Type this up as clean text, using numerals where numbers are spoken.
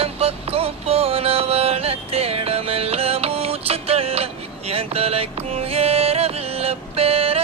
என் பக்கம் போனவள தேட மெல்ல மூச்சு தள்ள என் தலைக்கும் ஏறவில்லை பேர